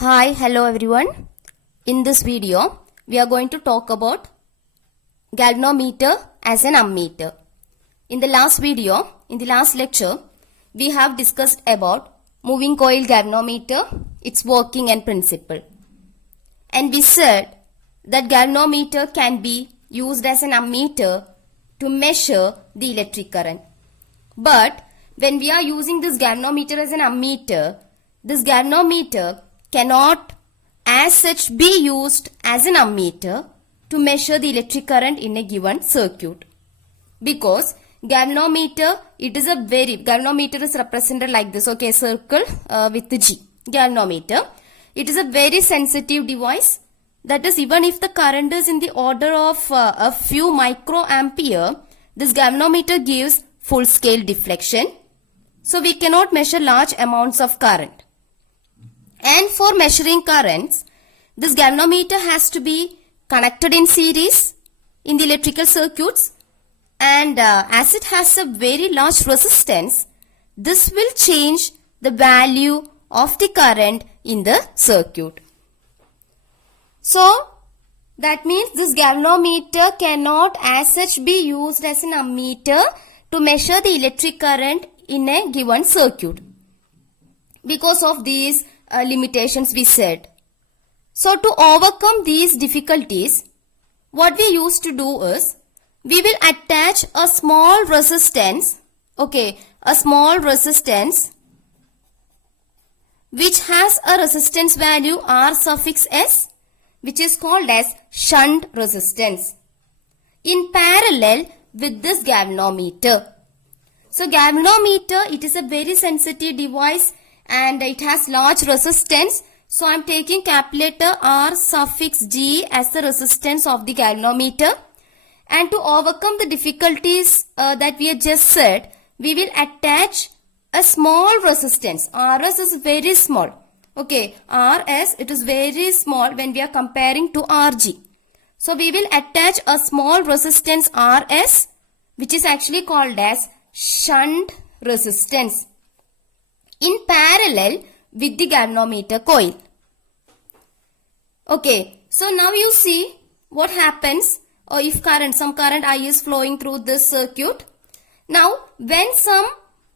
Hi, hello everyone. In this video, we are going to talk about galvanometer as an ammeter. In the last video, in the last lecture, we have discussed about moving coil galvanometer, its working and principle. And we said that galvanometer can be used as an ammeter to measure the electric current. But when we are using this galvanometer as an ammeter, this galvanometer cannot as such be used as an ammeter to measure the electric current in a given circuit. Because galvanometer, galvanometer is represented like this, okay, circle with the G, galvanometer. It is a very sensitive device. That is, even if the current is in the order of a few microampere, this galvanometer gives full scale deflection. So we cannot measure large amounts of current. And for measuring currents, this galvanometer has to be connected in series in the electrical circuits, and as it has a very large resistance, this will change the value of the current in the circuit. So that means this galvanometer cannot as such be used as an ammeter to measure the electric current in a given circuit because of these limitations we said. So to overcome these difficulties, what we used to do is, we will attach a small resistance, okay, a small resistance which has a resistance value R suffix S, which is called as shunt resistance, in parallel with this galvanometer. So galvanometer, it is a very sensitive device and it has large resistance. So I am taking calculator R suffix G as the resistance of the galvanometer. And to overcome the difficulties that we have just said, we will attach a small resistance. RS is very small. Okay, RS, it is very small when we are comparing to RG. So we will attach a small resistance RS, which is actually called as shunt resistance, in parallel with the galvanometer coil. Okay, so now you see what happens if some current I is flowing through this circuit. Now when some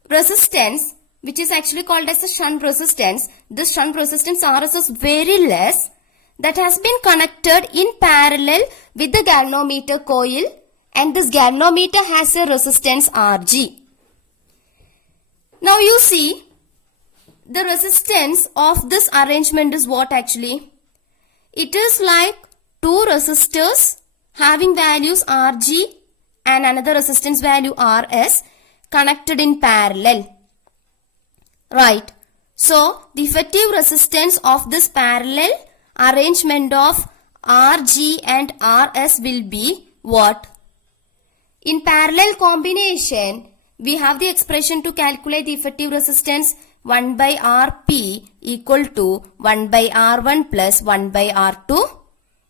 resistance, which is actually called as a shunt resistance, this shunt resistance RS is very less, that has been connected in parallel with the galvanometer coil, and this galvanometer has a resistance RG. Now you see, the resistance of this arrangement is what actually? It is like two resistors having values Rg and another resistance value Rs connected in parallel. Right. So the effective resistance of this parallel arrangement of Rg and Rs will be what? In parallel combination, we have the expression to calculate the effective resistance 1 by Rp equal to 1 by R1 plus 1 by R2,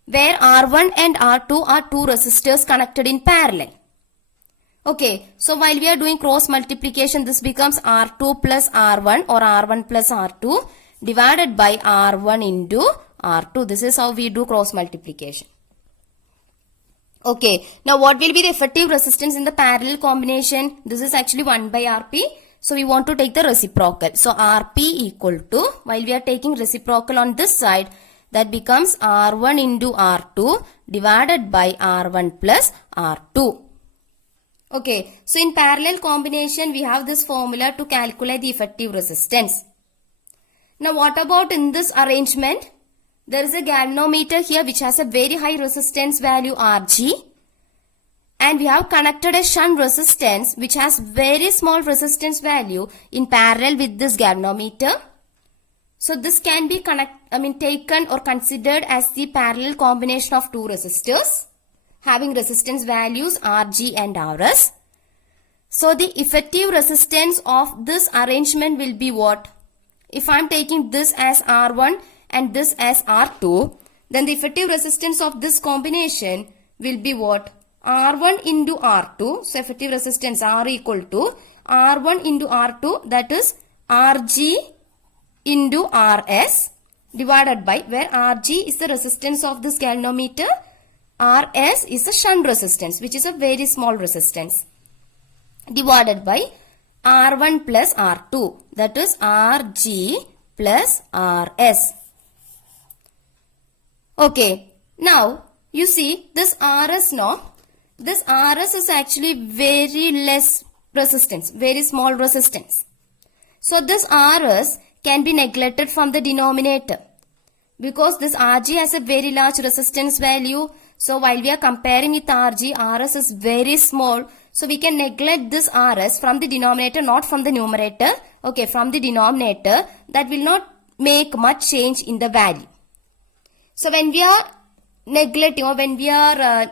where R1 and R2 are two resistors connected in parallel. Okay, so while we are doing cross multiplication, this becomes R2 plus R1 or R1 plus R2 divided by R1 into R2. This is how we do cross multiplication. Okay, now what will be the effective resistance in the parallel combination? This is actually 1 by Rp. So we want to take the reciprocal. So Rp equal to, while we are taking reciprocal on this side, that becomes R1 into R2 divided by R1 plus R2. Okay, so in parallel combination, we have this formula to calculate the effective resistance. Now what about in this arrangement? There is a galvanometer here which has a very high resistance value Rg, and we have connected a shunt resistance which has very small resistance value in parallel with this galvanometer. So this can be taken or considered as the parallel combination of two resistors having resistance values Rg and Rs. So the effective resistance of this arrangement will be what? If I am taking this as R1 and this as R2, then the effective resistance of this combination will be what? R1 into R2. So effective resistance R equal to R1 into R2, that is Rg into Rs divided by, where Rg is the resistance of this galvanometer, Rs is the shunt resistance, which is a very small resistance, divided by R1 plus R2, that is Rg plus Rs. Okay, now you see this Rs now, this Rs is actually very less resistance, very small resistance. So this Rs can be neglected from the denominator because this Rg has a very large resistance value. So while we are comparing with Rg, Rs is very small. So we can neglect this Rs from the denominator, not from the numerator. Okay, from the denominator, that will not make much change in the value. So when we are neglecting, or when we are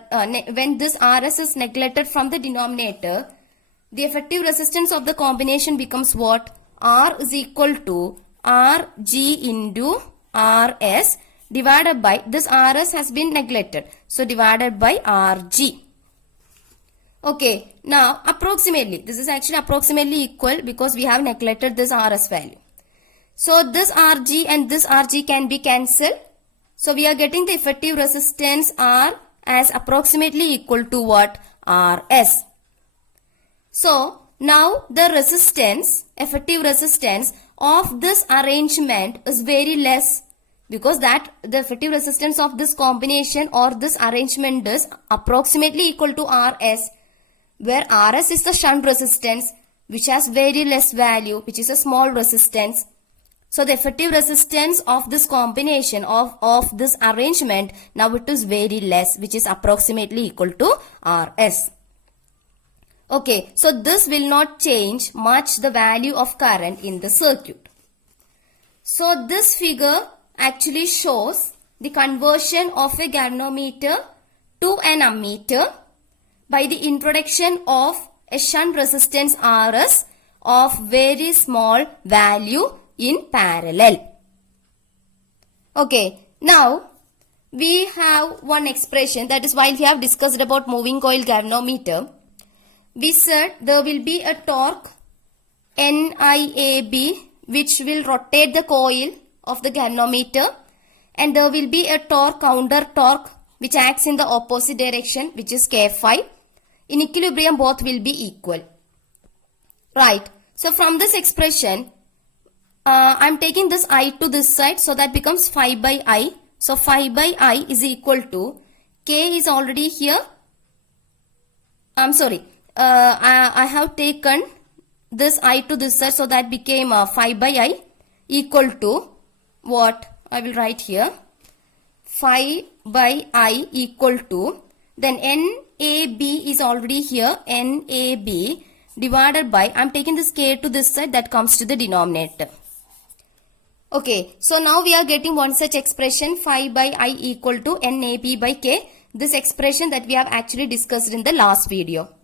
when this Rs is neglected from the denominator, the effective resistance of the combination becomes what? R is equal to Rg into Rs divided by, this Rs has been neglected, so divided by Rg. Okay, now approximately, this is actually approximately equal because we have neglected this Rs value. So this Rg and this Rg can be cancelled. So we are getting the effective resistance R as approximately equal to what? Rs. So now the resistance, effective resistance of this arrangement is very less, because that the effective resistance of this combination or this arrangement is approximately equal to Rs, where Rs is the shunt resistance which has very less value, which is a small resistance. So the effective resistance of this combination of this arrangement, now it is very less, which is approximately equal to Rs. Okay, so this will not change much the value of current in the circuit. So this figure actually shows the conversion of a galvanometer to an ammeter by the introduction of a shunt resistance Rs of very small value in parallel. Okay, now we have one expression, that is, while we have discussed about moving coil galvanometer, we said there will be a torque NIAB which will rotate the coil of the galvanometer, and there will be a torque, counter torque, which acts in the opposite direction, which is K5. In equilibrium, both will be equal. Right. So from this expression, I am taking this I to this side, so that becomes phi by I. So phi by I is equal to, K is already here. I'm sorry. I have taken this I to this side, so that became phi by I equal to what? I will write here. Phi by I equal to, then NAB is already here, NAB divided by, I am taking this K to this side, that comes to the denominator. Okay, so now we are getting one such expression, phi by I equal to NAB by K. This expression that we have actually discussed in the last video.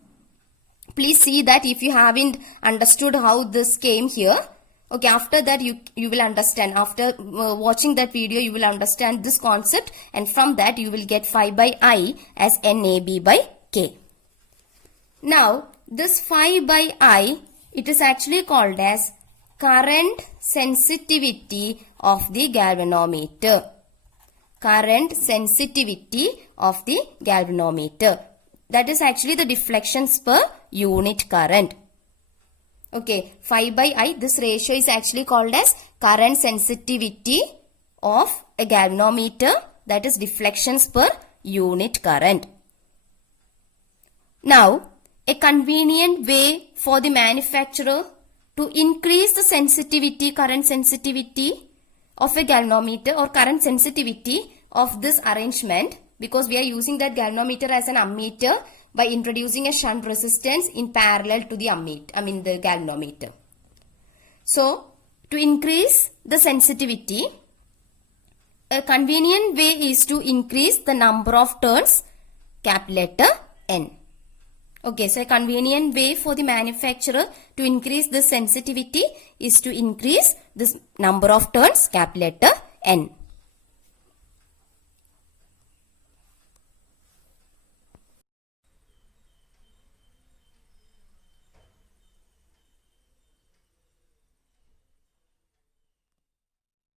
Please see that if you haven't understood how this came here. Okay, after that you will understand. After watching that video, you will understand this concept, and from that you will get phi by I as NAB by K. Now, this phi by I, it is actually called as current sensitivity of the galvanometer. Current sensitivity of the galvanometer. That is actually the deflections per unit current. Okay, phi by I, this ratio is actually called as current sensitivity of a galvanometer, that is deflections per unit current. Now, a convenient way for the manufacturer to increase the sensitivity, current sensitivity of a galvanometer, or current sensitivity of this arrangement, because we are using that galvanometer as an ammeter, by introducing a shunt resistance in parallel to the ammeter, the galvanometer. So, to increase the sensitivity, a convenient way is to increase the number of turns, capital letter N. Okay, so a convenient way for the manufacturer to increase the sensitivity is to increase this number of turns, capital letter N.